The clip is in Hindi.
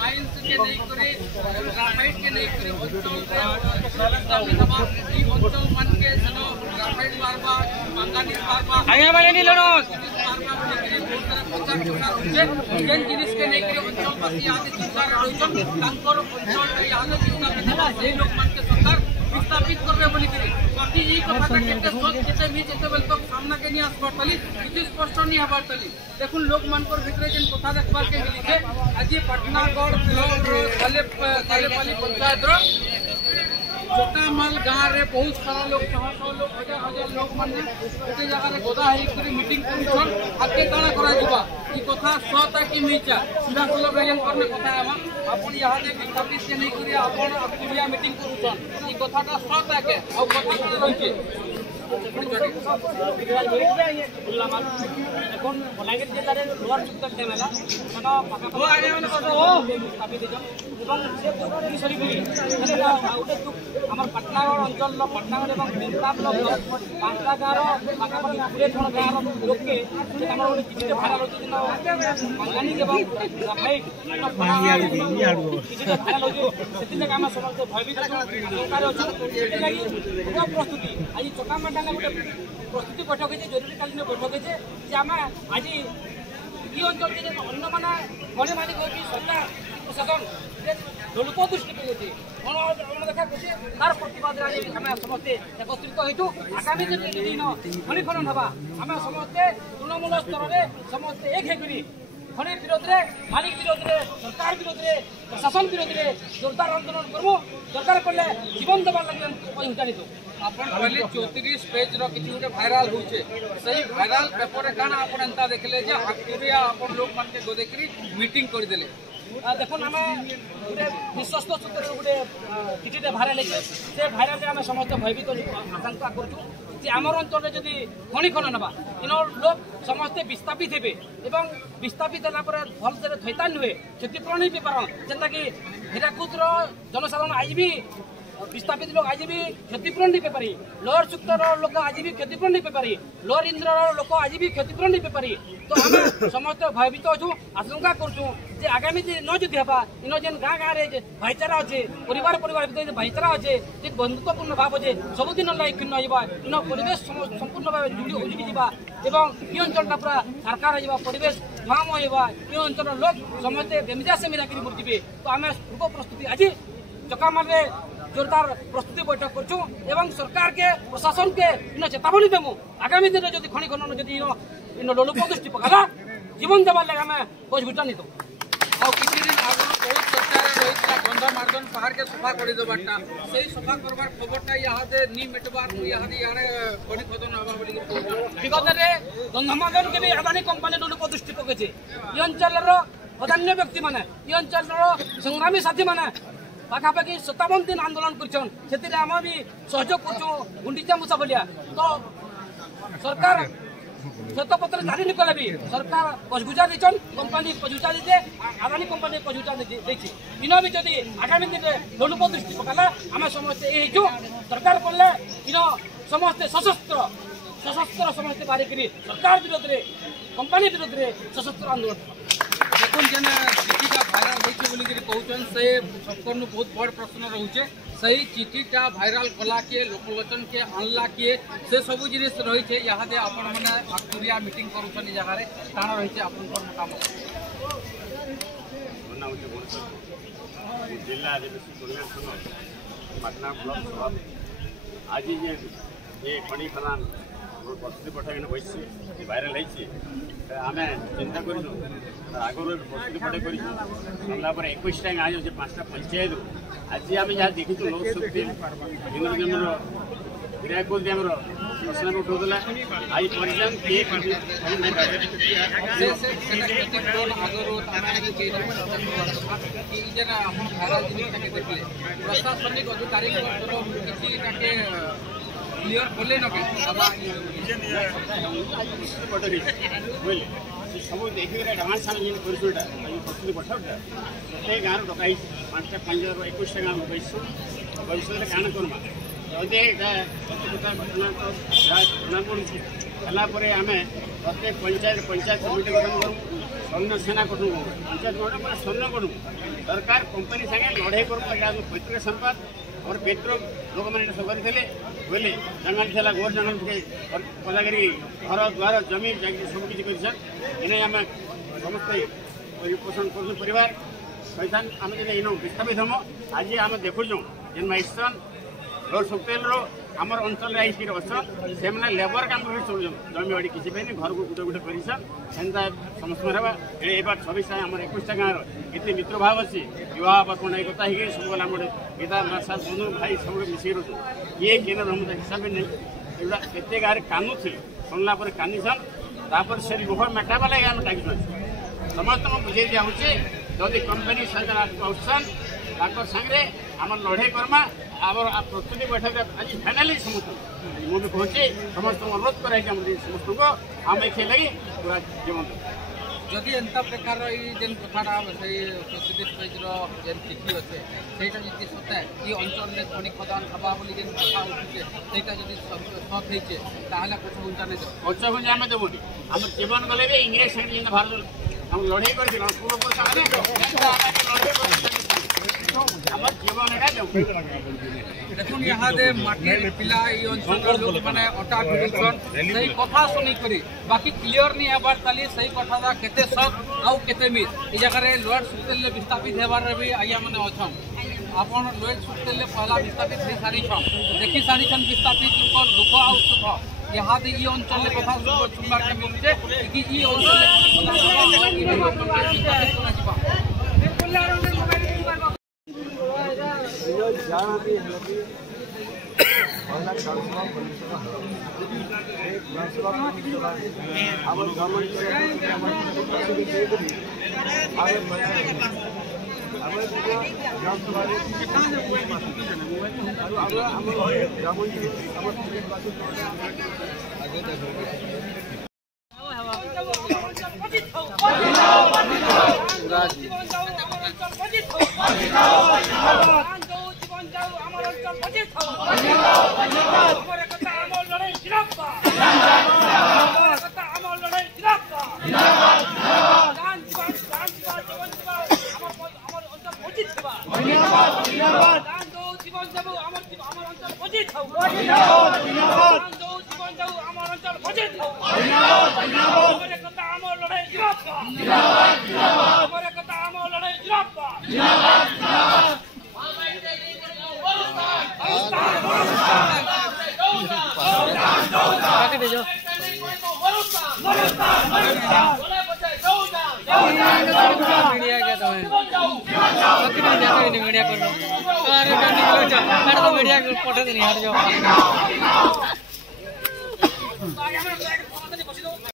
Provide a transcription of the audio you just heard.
माइंस के नहीं करे ग्राफाइट के नहीं करे अंचल मन के सनो ग्राफाइट बारबा मंगानीज बारबा आगे वाले नहीं लड़ो जेन जिनिस के नहीं करे अंचल पति आदि चिंता रहिछन तांकर अंचल यानो विस्थापित हवा से लोक मन के सरकार विस्थापित करबे बोली करे बाकी ई कथा केते सोच केते मी जेते बेल तक सामना के नहीं आसबर तली किछि स्पष्ट नहीं हबार तली देखुन लोक मन पर भितरे जेन कथा देखबार के मिली छे आज पटनागढ़ ब्लॉक सालेपाली पंचायत छोटामाल गाँव रे बहुत सारा लोग 100 लोग 1000 लोग माने गोटे जगह रे गोदा हेई करी मीटिंग करछन आके काना करा दिबा ई कथा सता कि मिचा सीधा सलग रेजन करने कथा हम अपन यहां दे विस्थापित के नहीं करिया अपन अकुलिया मीटिंग करछन ई कथाटा सता के आ कथा कोन रहिছে এখন বলাঙ্গীর জেলার লোয়ার যুক্ত টেমেলা কোন পাকা ও আরে মানে কত ও কাপি দিজন এবং সে দুটি সরিবি মানে আউটে যুক আমার পাটনাগড় অঞ্চল পাটনাগড় এবং বেলতা ব্লক পাঁচটা গাঁর পাকাপাকি 20 জন গাঁর লোককে আমার ওই চিঠিতে ভাইরাল হচ্ছে দিন মঙ্গানিজ এবং গ্রাফাইট চিঠিতে ভাইরাল হচ্ছে সেদিকে আমার সমস্ত ভয়ভীত সরকার আছে সেটি লাগি প্রস্তুতি আজ চকামাটা গোটে প্রস্তুতি বৈঠক হয়েছে জরুরীকালীন বৈঠক হয়েছে যে আমি আজ এই অঞ্চল যে অন্য মানে মনে মানি করি সরকার প্রশাসন লোক দৃষ্টি পেয়েছে দেখা করছে তার প্রতিবাদে আজ আমি সমস্তে একত্রিত হয়েছু আগামী দিন খনিখনন হবা আমি সমস্তে তৃণমূল স্তরের সমস্তে এক হয়ে খনি বিরোধে মালিক বিরোধে সরকার বিরোধে প্রশাসন বিরোধে জোরদার আন্দোলন করবো দরকার পড়লে জীবন দেবার লাগে উচ্চারিত आपन पहले 34 पेज रो किछि गोटे भाइराल होचे सही भाइराल पेपर रे काना आपन अंता देखले जे हाकुरिया आपन लोक मन के गोदेकरी मीटिंग कर देले देखुन हम गोटे विश्वस्त सूत्र गोटे चिठीटे भाइराल होचे से भाइराल रे हम समस्त भयभीत आशंका करछु जे हमर अंचल रे जदी खनि खनन बा इन लोक समस्त विस्थापित हेबे एवं विस्थापित होला पर भल से थैतान हुए क्षतिपूरण ही पेपर जेंता कि हिराकुद रो जनसाधारण आज भी विस्थापित लोग आज भी क्षतिपूरण नहीं पेपारी लोअर चुक्तर लोग आज भी क्षतिपूरण नहीं पेपारी लोअर इंद्र लोग आज भी क्षतिपूरण नहीं पेपारी तो हम समस्त भयभीत अच्छु आशंका करछू जे आगामी दिन न जदि हबा इन जेन गाँ गाँ रे भाईचारा अच्छे परिवार परिवार भीतर भाईचारा अच्छे जे बंधुत्वपूर्ण भाव अच्छे सबुदिन लाई खिन्न होगा इन परिवेश संपूर्ण भाव उजुड़ी जावा एवं ये अंचलटा पूरा सरकार हो परिवेश धूआमय होगा ये अंचल लोग समस्ते बेमिजा से मिलाकर मुड़े तो आम पूर्व प्रस्तुति आज चकामाल जोरदार प्रस्तुति बैठक करछू एवं सरकार के प्रशासन के इन चेतावनी देमु आगामी दिन जदि खनि खनन जदि इन लोलुप दृष्टि पकाला जीवन देवार लगे आम बोझ भुटानी तो किसी दिन आगु बहुत चर्चा रही गंधा मार्दन पहाड़ के सफा कर देवाटा से सफा करवार खबरटा यहाँ नी मिटबार यहाँ खनि खदन हवा विगत में गंधा मार्दन के भी अदानी कंपानी लोलुप दृष्टि पकड़े ये अंचल अदान्य व्यक्ति मैंने ये अंचल संग्रामी साथी मैंने पाखापाखि 57 दिन आंदोलन करछन सेतिरे हम भी सहयोग करछु गुंडीचा मुसा बोलिया तो सरकार श्वेतपत्र जारी नहीं कले भी सरकार पजगुजा देछन कंपनी पजगुजा देछे अदानी कंपनी पजगुजा देछि इन भी जदि आगामी दिन लोलुप दृष्टि पकाला आम समस्त एजु सरकार पड़ले इन समस्त सशस्त्र समस्त बारी करी सरकार विरोध रे कंपनी विरोध रे सशस्त्र आंदोलन देखुन जेन चिठीटा भाइराल होइछे बोली करी कहउछन से सबकरनु बहुत बड़ प्रश्न रहउछे सही चिठीटा भाइराल कला के लोकलोचन के आनला के से सब जिनिस रहिछे यहाँ दे आपण माने हाकुरिया मीटिंग करूछन ई जगह रे काना रहिछे आपन मतामत जिला आदिवासी कल्याण संघ पटना ब्लॉक सभापति आज ये खनि खदान प्रस्तुति पठाइन बसी भाइराल होइछे आम चिंता कर आगुरी प्रस्तुति पटे कर 21 टाइम आज 5टा पंचायत आज आम जहाँ देखी लोक शक्ति हिराकुद प्रश्न उठाऊला आज पर्यटन प्रशासनिक अधिकारी क्लियर बोले न के बुझले सब देखिए एडभांस आम जो करटा प्रस्तुति पठाटा प्रत्येक गाँव डकाई 5टा 21टा गाँव बैसु भविष्य में काण करमा जदि सत्यता घटना तो जना पड़े आम प्रत्येक पंचायत कमिटी गठन करूँ सैन्य सेना गठन करूँ पंचायत गठन पर सैन्य करूँ सरकार कंपनी सागे लड़ाई करूँ पैतृक संपद और पेट्रोल लोक मैंने सब करते बोले जंगल था गोर जंगल कलागिरी घर द्वार जमी सबकि कर आम समस्त पोषण कर परिवार सहित आम जो विस्थापित हम आज आम देखुँ जेन माइसन रोड सुक्तेल आमर अंचल आई अच्छा से लेबर काम कर चल जमी बाड़ी किसी पानी घर को गोटे गोटे करता समस्त रहा ये 26 आम 21टा गाँव ये मित्र भाव अच्छी विवाह पर्पण एकता ही सब गला गीता मार्शा बंधु भाई सब मिसिक रोच किए किए रहा हिसाब नहीं एगुड़ा केते गाँव कानु थे शुणला कानिसन से लोह मेटावा लगे आम डाक समस्त बुझे दिखाऊे जदि कंपनी सरकार आसान सांगे आम लड़ाई करमा आम प्रस्तुति बैठक आज फाइनाली समस्त मुझे कहूँ समस्त अनुरोध कराई समस्त को आम एक लगी पूरा जीवन जदि एंता प्रकार जेन कथाटा से प्रस्तुति स्टेजर जेन चिठी अच्छे सहीटा जी सत्ता ये अंचल में खनि खदान हवा बोली जेन कथा उठुचे सहीटा जदि सत होइचे ताहले पछ गुंजा नहीं पछ गुंजा आम देबोनी आम जीवन गले भी इंग्रेज संगे जेन भारत हम लड़ाई कर दिल पूर्व सामने आम जीवन देखुन यहाँ दे माटी पिला ये अंचल लोग माने अटा भिड़ुछन सही कथा सुनी करी बाकी क्लियर नहीं हेबार ताली सही कथा केते सत आउ केते मिथ ए जगह रे लोड सुतेल विस्थापित हेबार भी आया माने अछन आपन लोड सुतेल पहला विस्थापित हे सारी छन देखि सारी छन विस्थापित को दुख आउ सुख यहाँ दे ये अंचल कथा सुनबार के मिलते कि ये अंचल मीडिया कर